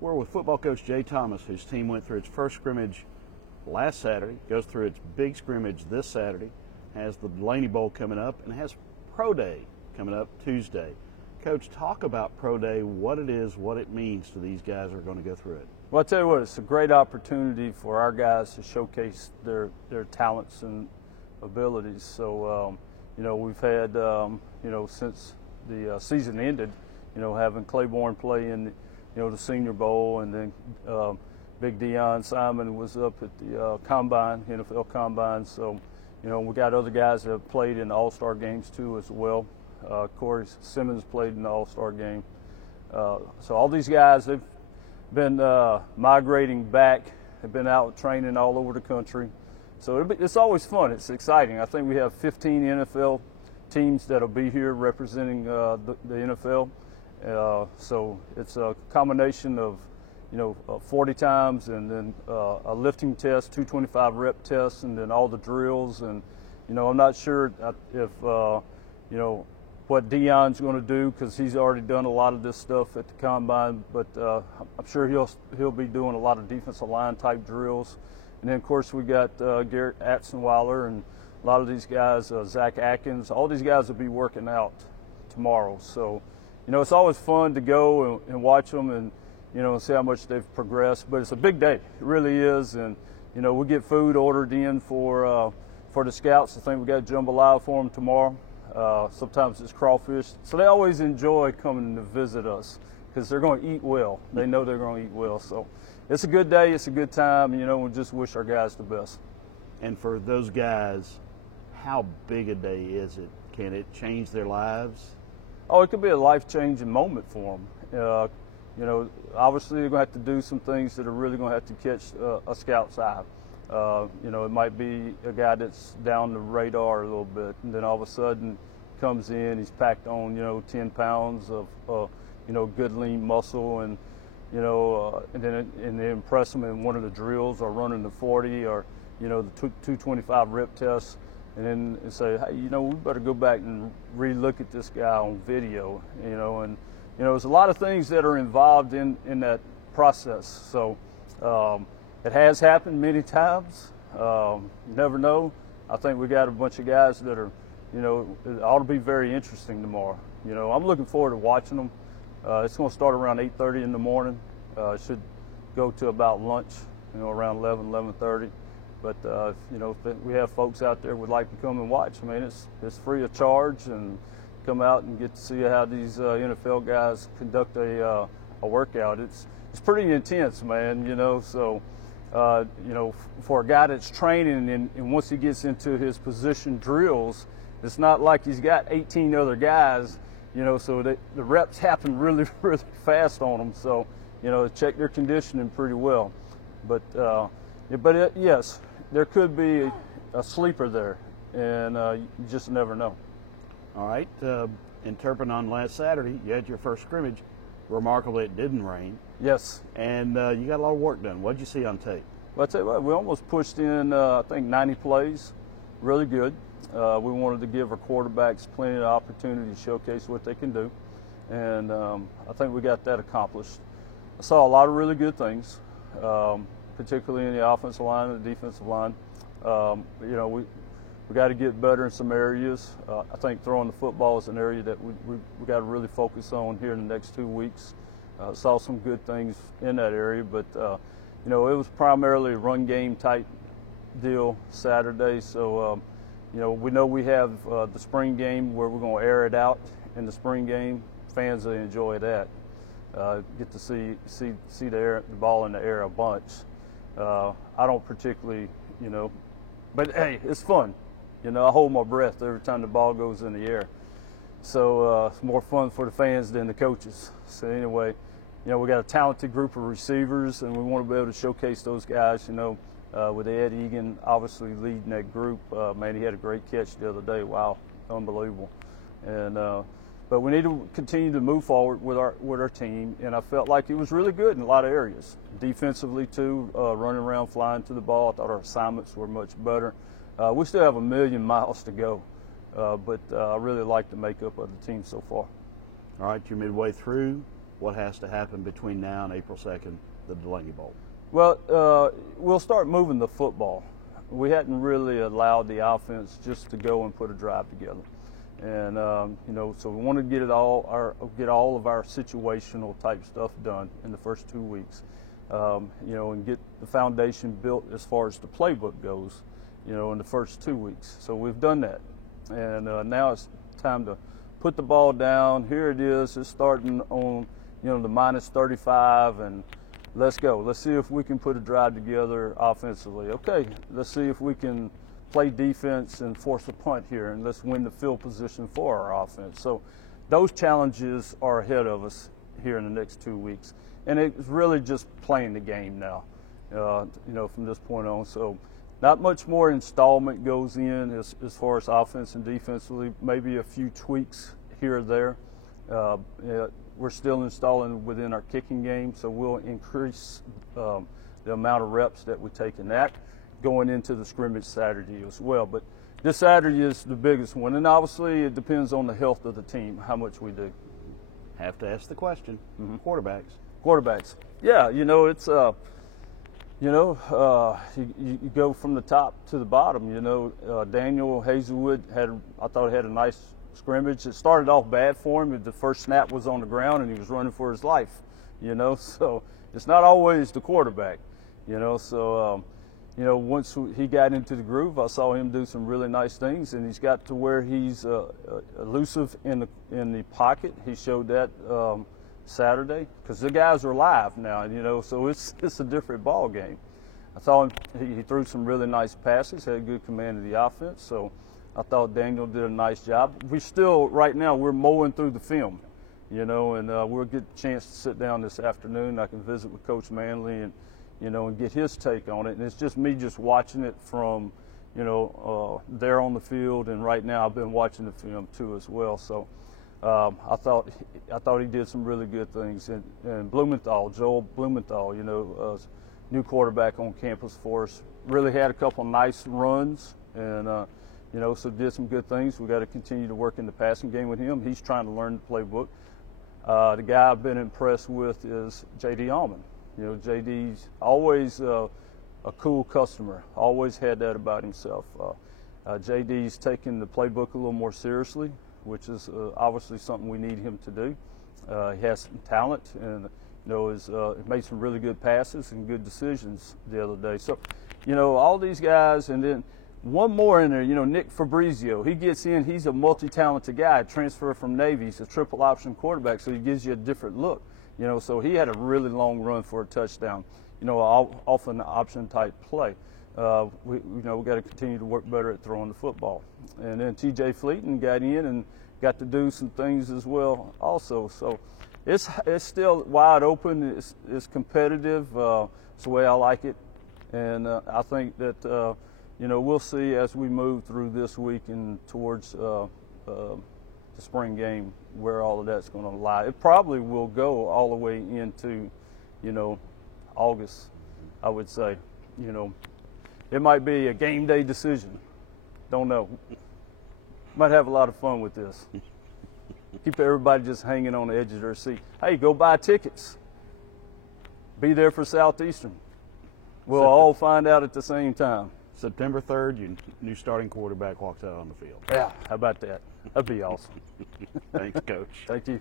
We're with football coach Jay Thomas, whose team went through its first scrimmage last Saturday, goes through its big scrimmage this Saturday, has the Delaney Bowl coming up, and has Pro Day coming up Tuesday. Coach, talk about Pro Day, what it is, what it means to these guys who are going to go through it. Well, I tell you what, it's a great opportunity for our guys to showcase their talents and abilities. So, we've had, since the season ended, having Claiborne play in, the Senior Bowl, and then Big Deion Simon was up at the Combine, NFL Combine. So, we got other guys that have played in the All-Star games too as well. Corey Simmons played in the All-Star game. So all these guys, they've been migrating back. They've been out training all over the country. So it's always fun. It's exciting. I think we have 15 NFL teams that'll be here representing the NFL. So it's a combination of, 40 times and then a lifting test, 225 rep tests, and then all the drills. And, I'm not sure if, what Deion's going to do, because he's already done a lot of this stuff at the Combine, but I'm sure he'll be doing a lot of defensive line type drills. And then, of course, we got Garrett Atzenweiler and a lot of these guys, Zach Atkins. All these guys will be working out tomorrow. So, it's always fun to go and watch them and, see how much they've progressed. But it's a big day. It really is. And, we get food ordered in for the scouts. I think we got jambalaya for them tomorrow. Sometimes it's crawfish. So they always enjoy coming to visit us because they're going to eat well. They know they're going to eat well. So it's a good day. It's a good time. We just wish our guys the best. And for those guys, how big a day is it? Can it change their lives? Oh, it could be a life-changing moment for them. Obviously they're going to have to do some things that are really going to have to catch a scout's eye. It might be a guy that's down the radar a little bit, and then all of a sudden comes in, he's packed on, 10 pounds of, good lean muscle, and, and then they impress them in one of the drills or running the 40 or, the 225 rep tests, and then say, hey, we better go back and re-look at this guy on video, and, there's a lot of things that are involved in that process. So, it has happened many times. You never know. I think we got a bunch of guys that are, it ought to be very interesting tomorrow. I'm looking forward to watching them. It's going to start around 8:30 in the morning. It should go to about lunch, around 11:30. But, if we have folks out there who would like to come and watch, it's free of charge, and come out and get to see how these NFL guys conduct a workout. It's pretty intense, man, so. For a guy that's training and once he gets into his position drills, it's not like he's got 18 other guys, so the reps happen really, really fast on them. So, check their conditioning pretty well. But yes, there could be a sleeper there, and you just never know. All right. In Turpin on last Saturday, you had your first scrimmage. Remarkably, it didn't rain. Yes. And you got a lot of work done. What did you see on tape? Well, I tell you what, we almost pushed in, I think, 90 plays. Really good. We wanted to give our quarterbacks plenty of opportunity to showcase what they can do. And I think we got that accomplished. I saw a lot of really good things, particularly in the offensive line and the defensive line. We got to get better in some areas. I think throwing the football is an area that we got to really focus on here in the next 2 weeks. Saw some good things in that area, but it was primarily a run game type deal Saturday. So we know we have the spring game where we're going to air it out in the spring game. Fans will enjoy that. Get to see the ball in the air a bunch. I don't particularly, but hey, it's fun. I hold my breath every time the ball goes in the air. So it's more fun for the fans than the coaches. So anyway, we got a talented group of receivers, and we want to be able to showcase those guys, with Ed Egan obviously leading that group. Man, he had a great catch the other day. Wow, unbelievable. And but we need to continue to move forward with our team, and I felt like it was really good in a lot of areas. Defensively too, running around, flying to the ball. I thought our assignments were much better. We still have 1,000,000 miles to go, but I really like the makeup of the team so far. All right, you're midway through. what has to happen between now and April 2nd, the Delaney Bowl? Well, we'll start moving the football. We hadn't really allowed the offense just to go and put a drive together. And, so we want to get all of our situational type stuff done in the first 2 weeks, and get the foundation built as far as the playbook goes, in the first 2 weeks. So we've done that. And now it's time to put the ball down. Here it is. It's starting on, the -35, and let's go. Let's see if we can put a drive together offensively. Okay, let's see if we can play defense and force a punt here, and let's win the field position for our offense. So those challenges are ahead of us here in the next 2 weeks. And it's really just playing the game now, from this point on. So not much more installment goes in as far as offense and defensively, maybe a few tweaks here or there. We're still installing within our kicking game, so we'll increase the amount of reps that we take in that going into the scrimmage Saturday as well. But this Saturday is the biggest one, and obviously it depends on the health of the team, how much we do. Have to ask the question. Mm-hmm. Quarterbacks. Yeah, it's you go from the top to the bottom. Daniel Hazelwood I thought had a nice scrimmage. It started off bad for him. The first snap was on the ground and he was running for his life. So it's not always the quarterback. So once he got into the groove, I saw him do some really nice things, and he's got to where he's elusive in the pocket. He showed that Saturday, because the guys are live now, so it's a different ball game. I saw him, he threw some really nice passes, had good command of the offense, so I thought Daniel did a nice job. Right now, we're mowing through the film, and we'll get a chance to sit down this afternoon. I can visit with Coach Manley and get his take on it. And it's just me just watching it from, there on the field, and right now I've been watching the film too as well. So I thought he did some really good things. And Joel Blumenthal, new quarterback on campus for us, really had a couple nice runs, and so did some good things. We got to continue to work in the passing game with him. He's trying to learn the playbook. The guy I've been impressed with is J.D. Allman. JD's always a cool customer, always had that about himself. JD's taken the playbook a little more seriously, which is obviously something we need him to do. He has some talent, and made some really good passes and good decisions the other day. So, all these guys, and then one more in there, Nick Fabrizio. He gets in, he's a multi-talented guy, transfer from Navy. He's a triple option quarterback, so he gives you a different look. So he had a really long run for a touchdown, often an option type play. We got to continue to work better at throwing the football. And then TJ Fleeton got in and got to do some things as well also. So it's still wide open. It's competitive. It's the way I like it. And I think that, we'll see as we move through this week and towards the spring game where all of that's going to lie. It probably will go all the way into, August, I would say. It might be a game day decision. Don't know. Might have a lot of fun with this. Keep everybody just hanging on the edge of their seat. Hey, go buy tickets. Be there for Southeastern. We'll all find out at the same time. September 3rd, your new starting quarterback walks out on the field. Yeah, how about that? That'd be awesome. Thanks, Coach. Thank you.